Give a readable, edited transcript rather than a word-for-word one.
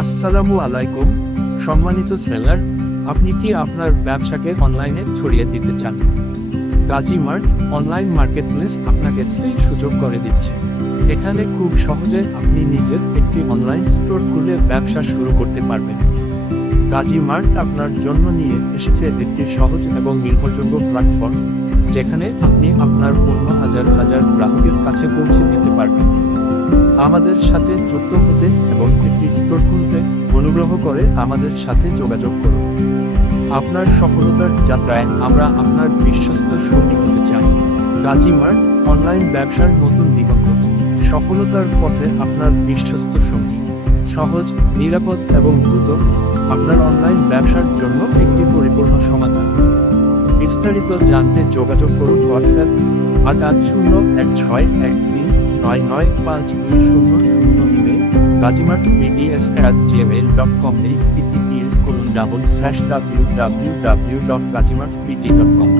আসসালামু আলাইকুম, সম্মানিত সেলার। আপনি কি আপনার ব্যবসাকে অনলাইনে ছড়িয়ে দিতে চান? গাজী মার্ট অনলাইন মার্কেটপ্লেস আপনাকে সেই সুযোগ করে দিচ্ছে। এখানে খুব সহজে আপনি নিজের একটি অনলাইন স্টোর খুলে ব্যবসা শুরু করতে পারবেন। গাজী মার্ট আপনার জন্য নিয়ে এসেছে একটি সহজ এবং নির্ভরযোগ্য প্ল্যাটফর্ম, যেখানে আপনি আপনার পণ্য হাজার হাজার গ্রাহকের কাছে পৌঁছে দিতে পারবেন। আমাদের সাথে যুক্ত হতে এবং একটি স্টোর খুলতে অনুগ্রহ করে আমাদের সাথে যোগাযোগ করুন। আপনার সফলতার যাত্রায় আমরা আপনার বিশ্বস্ত সঙ্গী হতে চাই। গাজী মার্ট অনলাইন ব্যবসার নতুন দিগন্ত, সফলতার পথে আপনার বিশ্বস্ত সঙ্গী। সহজ, নিরাপদ এবং দ্রুত আপনার অনলাইন ব্যবসার জন্য একটি পরিপূর্ণ সমাধান। বিস্তারিত জানতে যোগাযোগ করুন হোয়াটসঅ্যাপ 880113995200, ইমেল gajimartpds@gmail.com, https://www.gajimartpd.com।